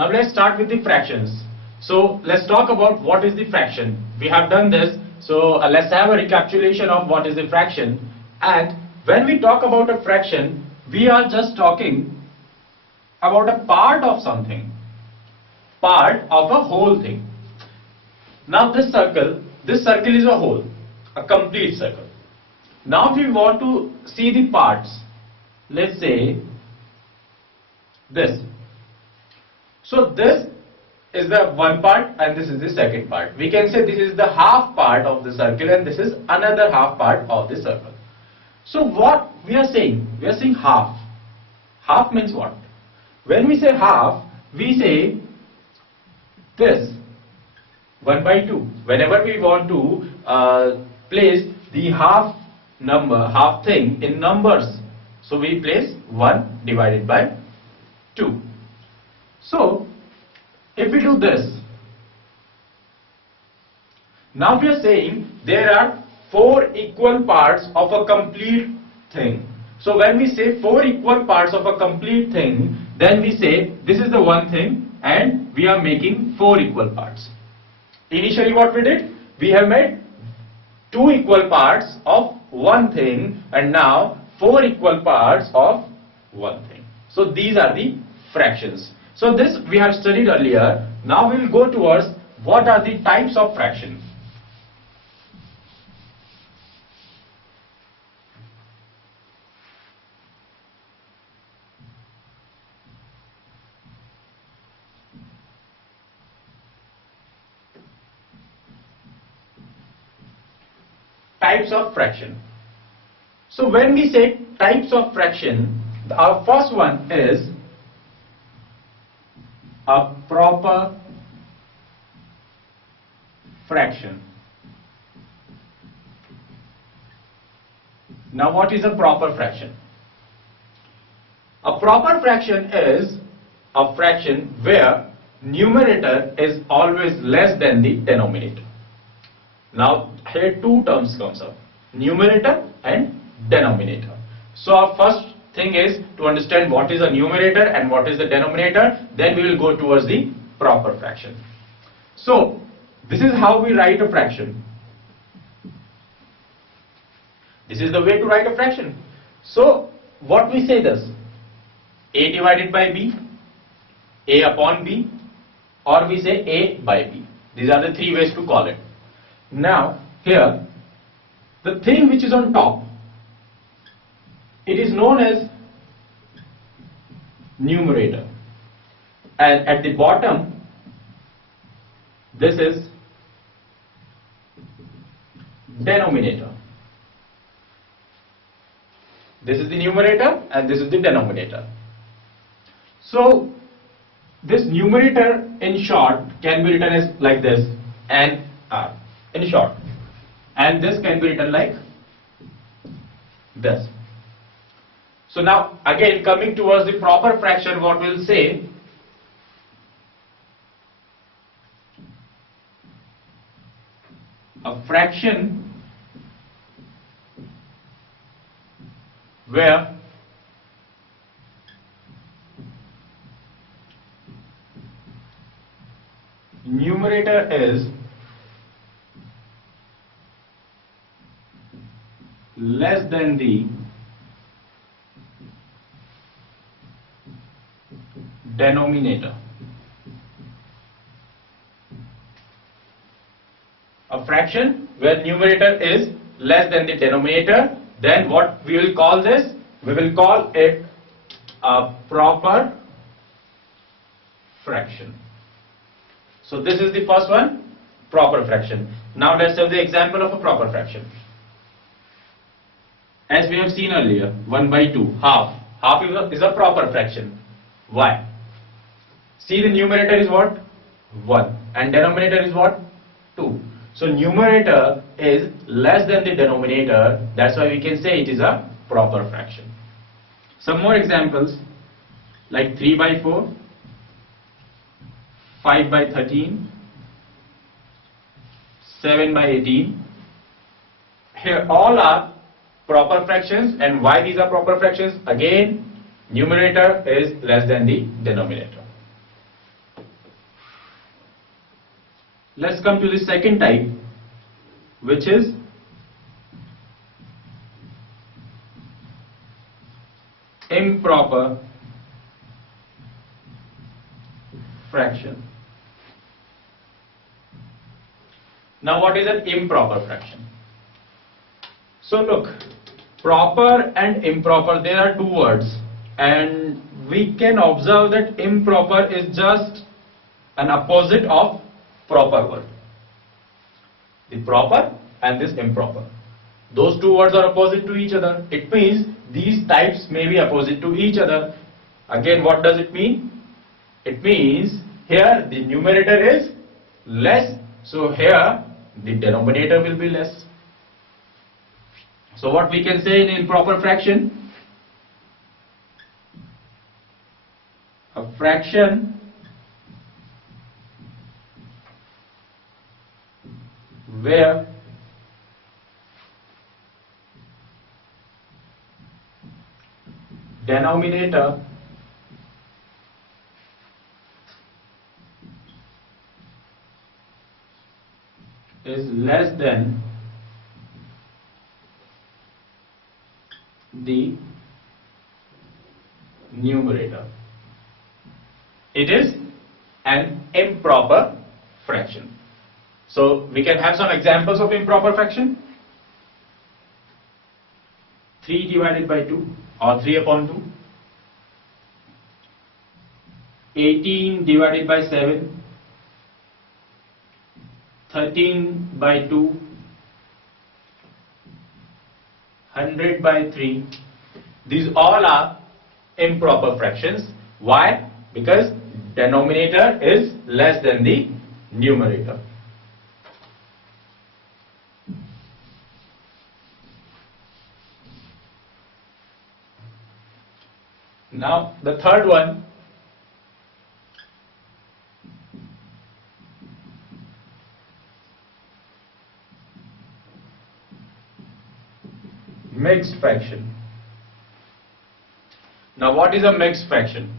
Now let's start with the fractions. So let's talk about what is the fraction. We have done this, so let's have a recapitulation of what is the fraction. And when we talk about a fraction, we are just talking about a part of something, part of a whole thing. Now this circle is a whole, a complete circle. Now if we want to see the parts, let's say this. So this is the one part and this is the second part. We can say this is the half part of the circle and this is another half part of the circle. So what we are saying? We are saying half. Half means what? When we say half, we say this 1 by 2. Whenever we want to place the half number, half thing in numbers, so we place 1 divided by 2. So if we do this, now we are saying there are 4 equal parts of a complete thing. So when we say 4 equal parts of a complete thing, then we say this is the one thing and we are making 4 equal parts. Initially what we did? We have made 2 equal parts of one thing and now 4 equal parts of one thing. So these are the fractions. So this we have studied earlier. Now we will go towards what are the types of fraction. Types of fraction. So when we say types of fraction, our first one is a proper fraction. Now what is a proper fraction? A proper fraction is a fraction where numerator is always less than the denominator. Now here two terms comes up, numerator and denominator. So our first thing is to understand what is a numerator and what is the denominator, then we will go towards the proper fraction. So this is how we write a fraction. This is the way to write a fraction. So what we say this, a divided by b, a upon b, or we say a by b. These are the 3 ways to call it. Now here the thing which is on top, it is known as numerator, and at the bottom this is denominator. This is the numerator and this is the denominator. So this numerator in short can be written as like this, and in short, and this can be written like this. So now again coming towards the proper fraction, what we'll say, a fraction where numerator is less than the denominator. A fraction where numerator is less than the denominator, then what we will call this? We will call it a proper fraction. So this is the first one, proper fraction. Now let's have the example of a proper fraction. As we have seen earlier, 1 by 2, half. Half is a proper fraction. Why? See, the numerator is what? 1 and denominator is what? 2. So numerator is less than the denominator, that's why we can say it is a proper fraction. Some more examples like 3 by 4, 5 by 13, 7 by 18. Here all are proper fractions, and why these are proper fractions? Again, numerator is less than the denominator. let's come to the second type, which is improper fraction. Now what is an improper fraction? So look, proper and improper, there are two words, and we can observe that improper is just an opposite of proper word. The proper and this improper, those two words are opposite to each other. It means these types may be opposite to each other. Again, what does it mean? It means here the numerator is less, so here the denominator will be less. So what we can say in improper fraction? A fraction where denominator is less than the numerator. It is an improper fraction. So we can have some examples of improper fraction. 3 divided by 2 or 3 upon 2. 18 divided by 7. 13 by 2. 100 by 3. These all are improper fractions. Why? Because denominator is less than the numerator. Now the third one, mixed fraction. Now what is a mixed fraction?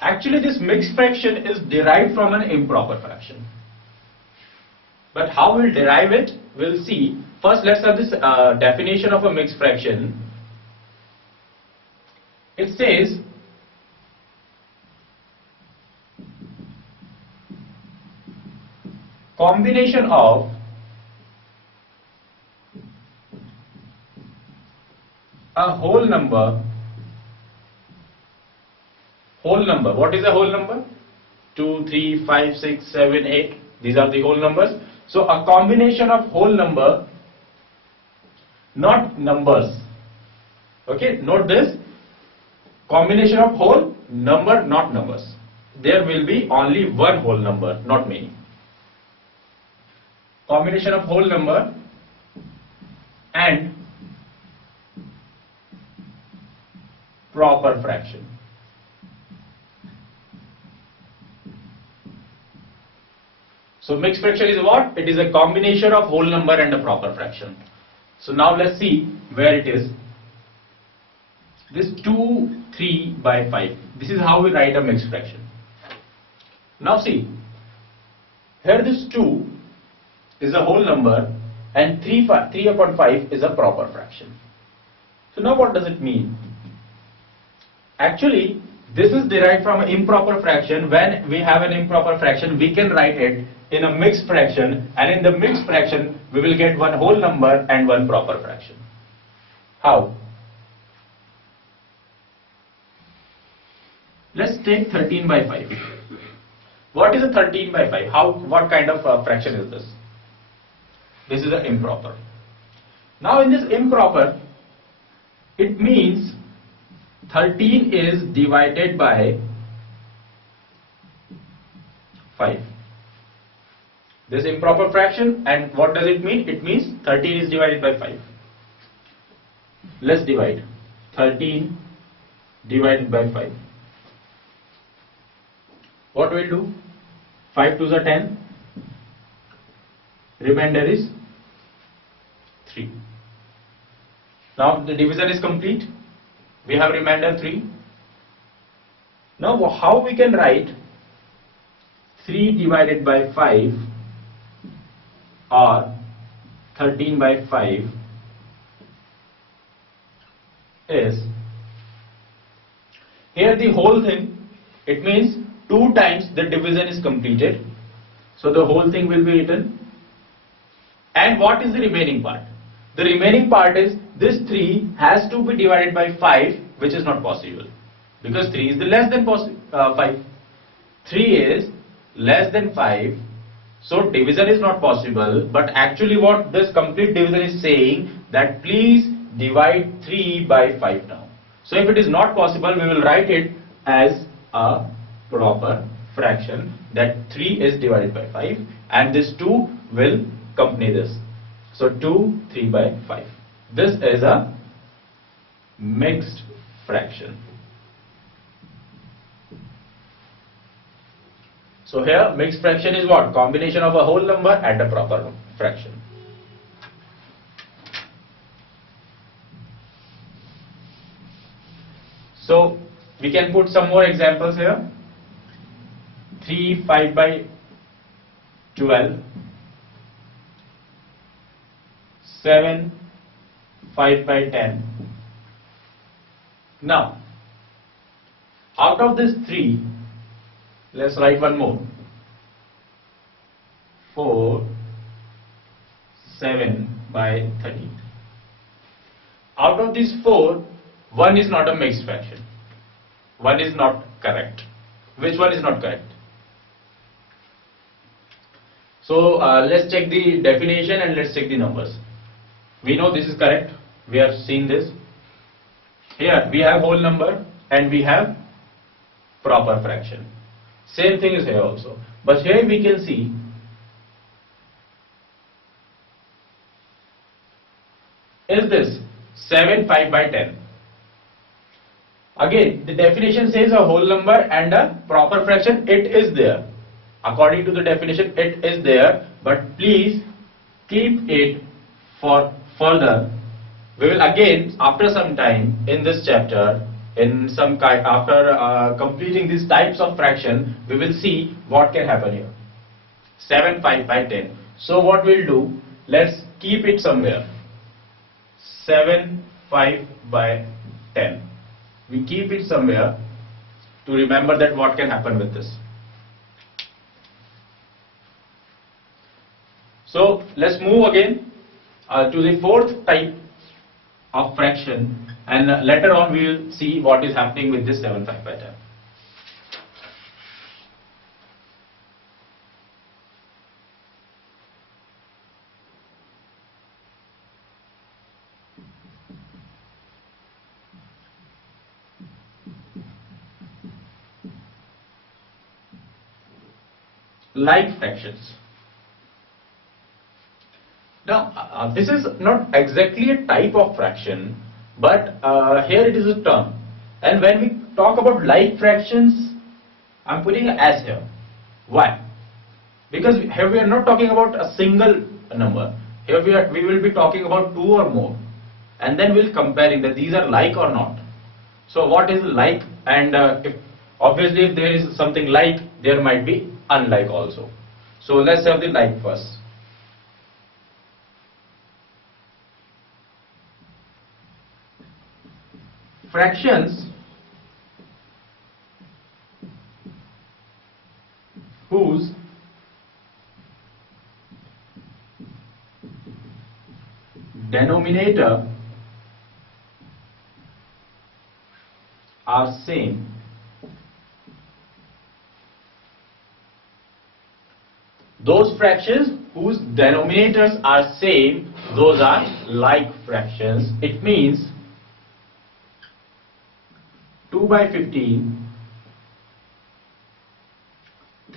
Actually, this mixed fraction is derived from an improper fraction. But how we'll derive it, we'll see. First, let's have this definition of a mixed fraction. It says, combination of a whole number. Whole number. What is a whole number? 2, 3, 5, 6, 7, 8. These are the whole numbers. So a combination of whole number, not numbers. Okay, note this. Combination of whole number, not numbers. There will be only one whole number, not many. Combination of whole number and proper fraction. So mixed fraction is what? It is a combination of whole number and a proper fraction. So now let's see where it is. This 2, 3 by 5. This is how we write a mixed fraction. Now see, here this 2 is a whole number and 3 upon 5 is a proper fraction. So now what does it mean? Actually, this is derived from an improper fraction. When we have an improper fraction, we can write it in a mixed fraction, and in the mixed fraction we will get one whole number and one proper fraction. How? Let's take 13 by 5. What is a 13 by 5? What kind of fraction is this? This is an improper. Now in this improper, it means 13 is divided by 5. This improper fraction, and what does it mean? It means 13 is divided by 5. Let's divide. 13 divided by 5. What will do? 5 2s are 10. Remainder is 3. Now the division is complete. We have remainder 3. Now how we can write 3 divided by 5 or 13 by 5 is, here the whole thing, it means 2 times the division is completed. So the whole thing will be written. And what is the remaining part? The remaining part is this 3 has to be divided by 5, which is not possible because 3 is the less than 5. 3 is less than 5, so division is not possible. But actually what this complete division is saying, that please divide 3 by 5 now. So if it is not possible, we will write it as a proper fraction, that 3 is divided by 5 and this 2 will accompany this. So 2, 3 by 5. This is a mixed fraction. So here mixed fraction is what? Combination of a whole number and a proper fraction. So we can put some more examples here. 3 5 by 12, 7 5 by 10. Now out of this 3, let's write one more. 4 7 by 13. Out of these 4, one is not a mixed fraction. One is not correct. Which one is not correct? So let's check the definition and let's check the numbers. We know this is correct. We have seen this. Here we have whole number and we have proper fraction. Same thing is here also. But here we can see is this 7 5 by 10. Again, the definition says a whole number and a proper fraction. It is there. According to the definition, it is there. But please keep it for further. We will again, after some time in this chapter, in some kind, after completing these types of fraction, we will see what can happen here. 7 5 by 10. So what we'll do, let's keep it somewhere. 7 5 by 10. We keep it somewhere to remember that what can happen with this. So let's move again to the fourth type of fraction, and later on we will see what is happening with this 7 5 by 10. Like fractions. Now this is not exactly a type of fraction, but here it is a term. And when we talk about like fractions, I'm putting an S here. Why? Because here we are not talking about a single number. Here we will be talking about 2 or more, and then we'll comparing that these are like or not. So what is like? And obviously if there is something like, there might be unlike also. So let's have the like first. Fractions whose denominator are same those fractions whose denominators are same, those are like fractions. It means 2 by 15,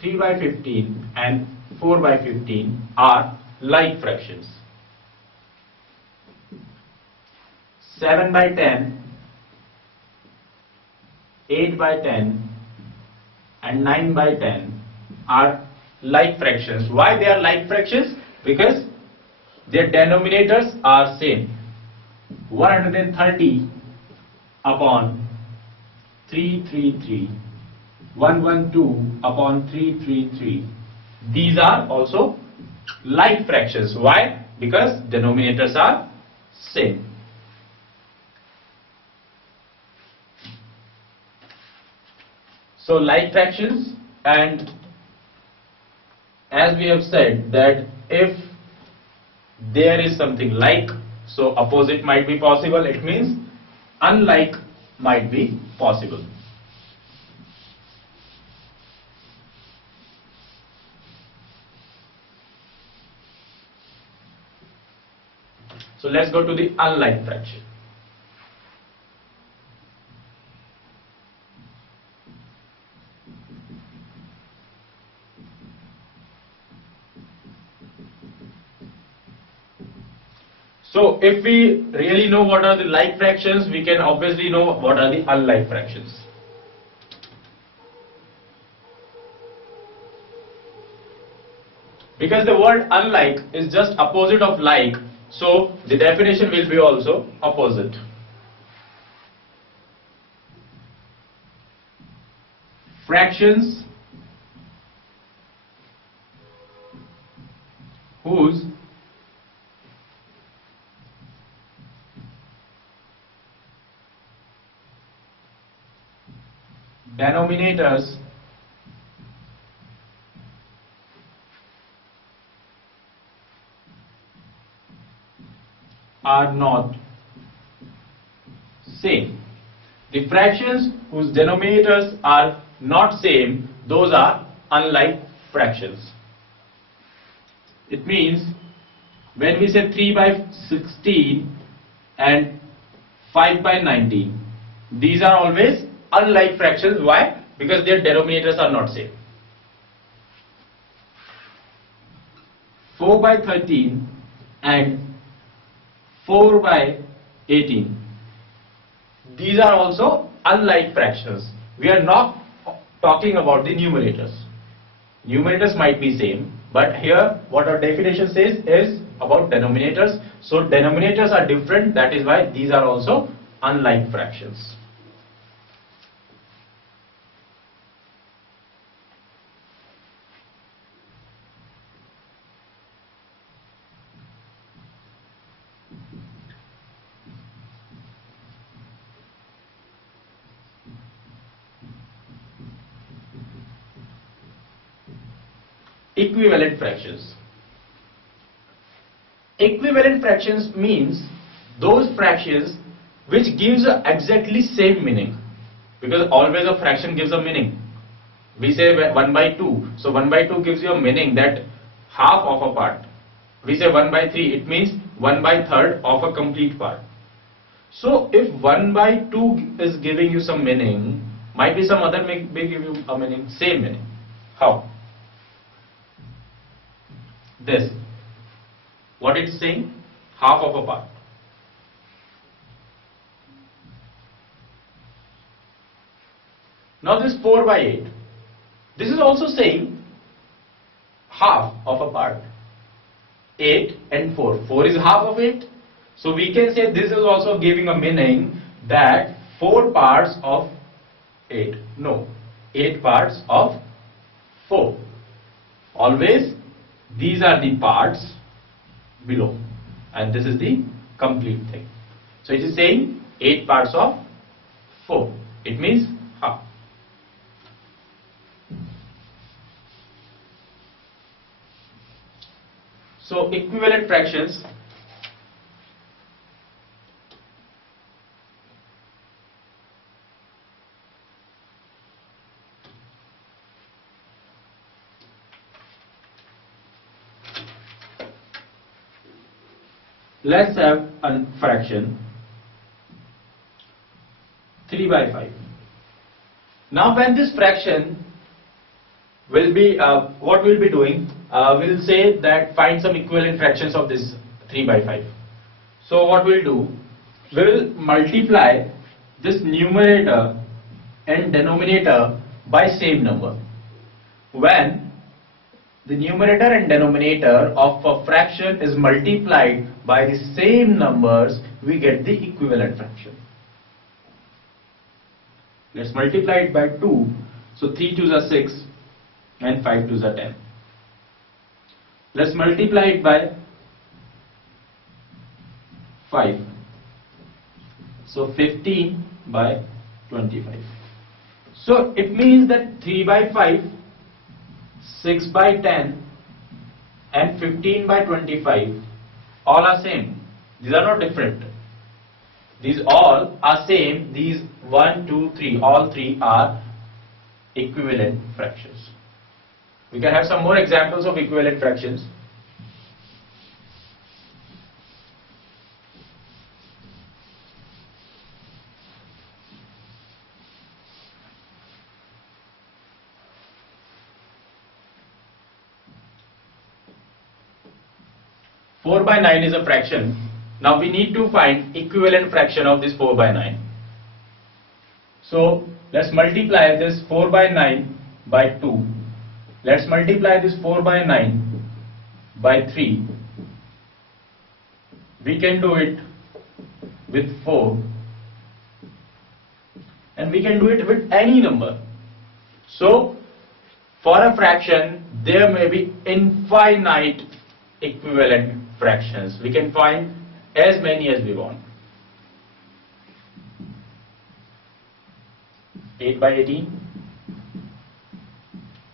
3 by 15 and 4 by 15 are like fractions. 7 by 10, 8 by 10 and 9 by 10 are like fractions. Why they are like fractions? Because their denominators are same. 130 upon 333, 112 upon 333. These are also like fractions. Why? Because denominators are same. So like fractions, and as we have said that if there is something like, so opposite might be possible, it means unlike might be possible. So let's go to the unlike fraction. So if we really know what are the like fractions, we can obviously know what are the unlike fractions. Because the word unlike is just opposite of like, so the definition will be also opposite. Fractions whose denominators are not same. The fractions whose denominators are not same, those are unlike fractions. It means when we say 3 by 16 and 5 by 19, these are always unlike fractions. Why? Because their denominators are not same. 4 by 13 and 4 by 18, these are also unlike fractions. We are not talking about the numerators. Numerators might be same, but here what our definition says is about denominators. So denominators are different, that is why these are also unlike fractions. Equivalent fractions. Equivalent fractions means those fractions which gives exactly same meaning, because always a fraction gives a meaning. We say 1 by 2, so 1 by 2 gives you a meaning that half of a part. We say 1 by 3, it means 1 by third of a complete part. So if 1 by 2 is giving you some meaning, might be some other may give you a meaning, same meaning. How? This, what it's saying, half of a part. Now this 4 by 8, this is also saying half of a part. 8 and 4, 4 is half of 8. So we can say this is also giving a meaning that 4 parts of 8, no, 8 parts of 4. Always these are the parts below and this is the complete thing. So it is saying 8 parts of 4. It means half. So equivalent fractions let's have a fraction 3 by 5. Now when this fraction will be, what we'll be doing, we'll say that find some equivalent fractions of this 3 by 5. So what we'll do, we'll multiply this numerator and denominator by same number. When the numerator and denominator of a fraction is multiplied by the same numbers, we get the equivalent fraction. Let's multiply it by 2. So 3 2s are 6 and 5 2s are 10. Let's multiply it by 5. So 15 by 25. So it means that 3 by 5, 6 by 10 and 15 by 25 all are same. These are not different. These all are same. These 1, 2, 3, all three are equivalent fractions. We can have some more examples of equivalent fractions. Four by 9 is a fraction. Now we need to find equivalent fraction of this 4 by 9. So let's multiply this 4 by 9 by 2. Let's multiply this 4 by 9 by 3. We can do it with 4. And we can do it with any number. So for a fraction, there may be infinite equivalent fractions. We can find as many as we want. 8 by 18,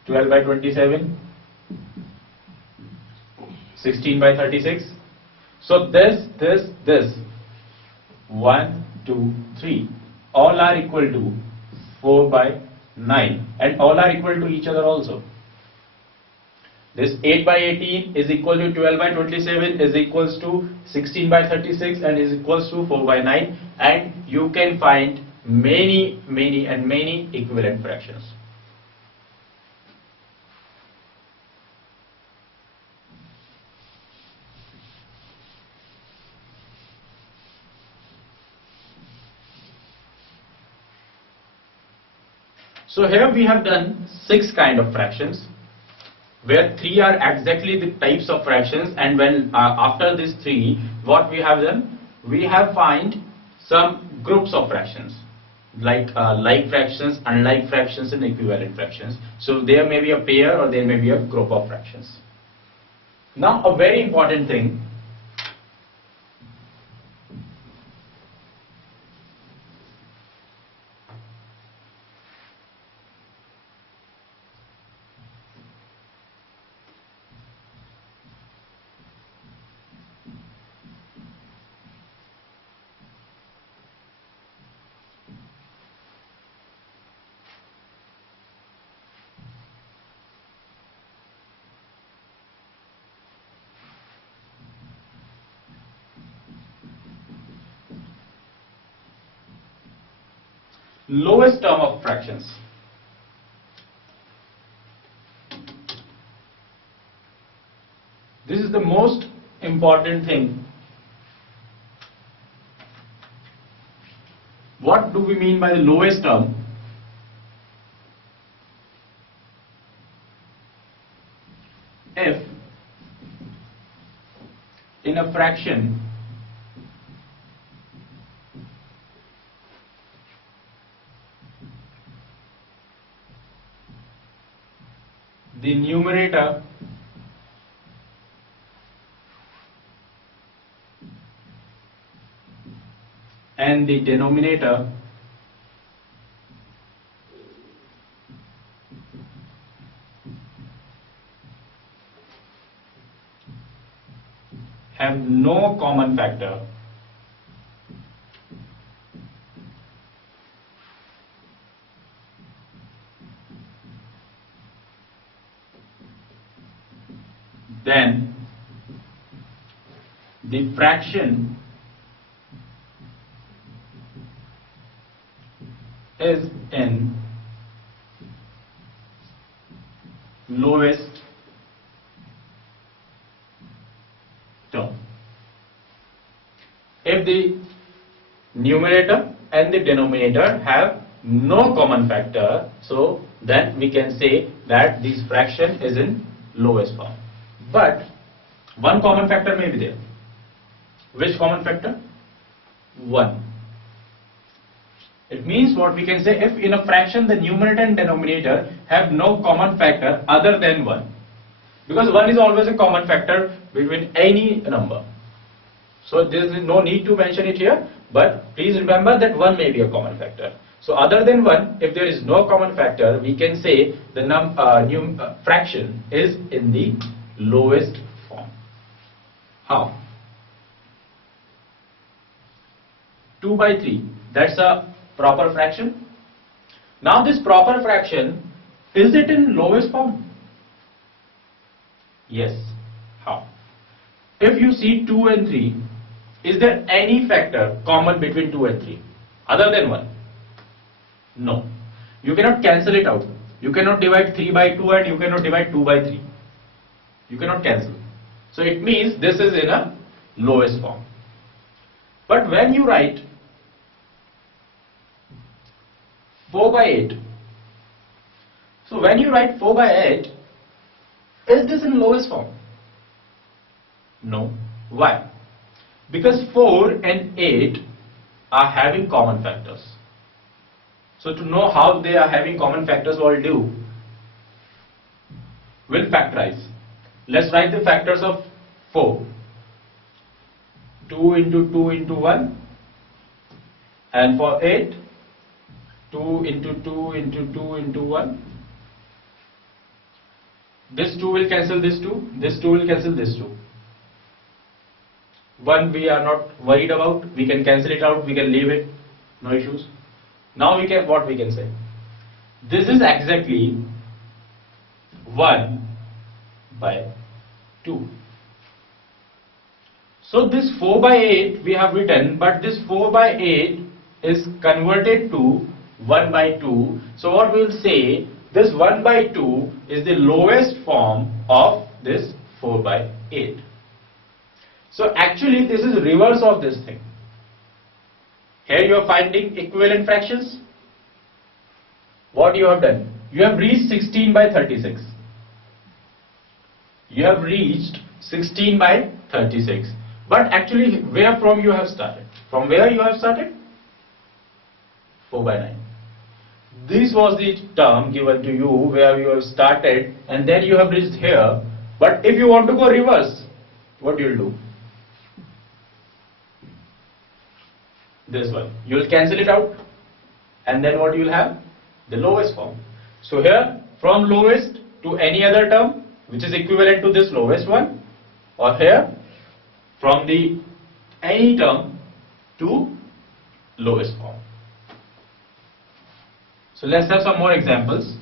12 by 27, 16 by 36. So this, 1, 2, 3, all are equal to 4 by 9 and all are equal to each other also. This 8 by 18 is equal to 12 by 27 is equals to 16 by 36 and is equals to 4 by 9, and you can find many equivalent fractions. So here we have done 6 kind of fractions, where 3 are exactly the types of fractions, and when after these 3, what we have done, we have find some groups of fractions, like like fractions, unlike fractions and equivalent fractions. So there may be a pair or there may be a group of fractions. Now a very important thing, lowest term of fractions. This is the most important thing. What do we mean by the lowest term? If in a fraction the numerator and the denominator have no common factor, then the fraction is in lowest term. If the numerator and the denominator have no common factor, so then we can say that this fraction is in lowest form. But one common factor may be there. Which common factor? 1. It means what we can say, if in a fraction the numerator and denominator have no common factor other than 1. Because 1 is always a common factor between any number. So there is no need to mention it here, but please remember that 1 may be a common factor. So other than 1, if there is no common factor, we can say the fraction is in the lowest form. How? 2 by 3, that's a proper fraction. Now this proper fraction, is it in lowest form? Yes. How? If you see 2 and 3, is there any factor common between 2 and 3 other than 1? No. You cannot cancel it out. You cannot divide 3 by 2 and you cannot divide 2 by 3. You cannot cancel. So it means this is in a lowest form. But when you write 4 by 8, so when you write 4 by 8, is this in lowest form? No. Why? Because 4 and 8 are having common factors. So to know how they are having common factors, what we'll do, we'll factorize. Let's write the factors of 4. 2 into 2 into 1, and for 8, 2 into 2 into 2 into 1. This 2 will cancel this 2, this 2 will cancel this 2. 1 we are not worried about, we can cancel it out, we can leave it, no issues. Now we can, what we can say? This is exactly 1 by 2. So this 4 by 8 we have written, but this 4 by 8 is converted to 1 by 2. So what we will say, this 1 by 2 is the lowest form of this 4 by 8. So actually this is reverse of this thing. Here you are finding equivalent fractions. What you have done? You have reached 16 by 36. You have reached 16 by 36. But actually where from you have started? From where you have started? 4 by 9. This was the term given to you where you have started and then you have reached here. But if you want to go reverse, what you will do? This one. You will cancel it out and then what you will have? The lowest form. So here from lowest to any other term which is equivalent to this lowest one, or here from the any term to lowest form. So let's have some more examples.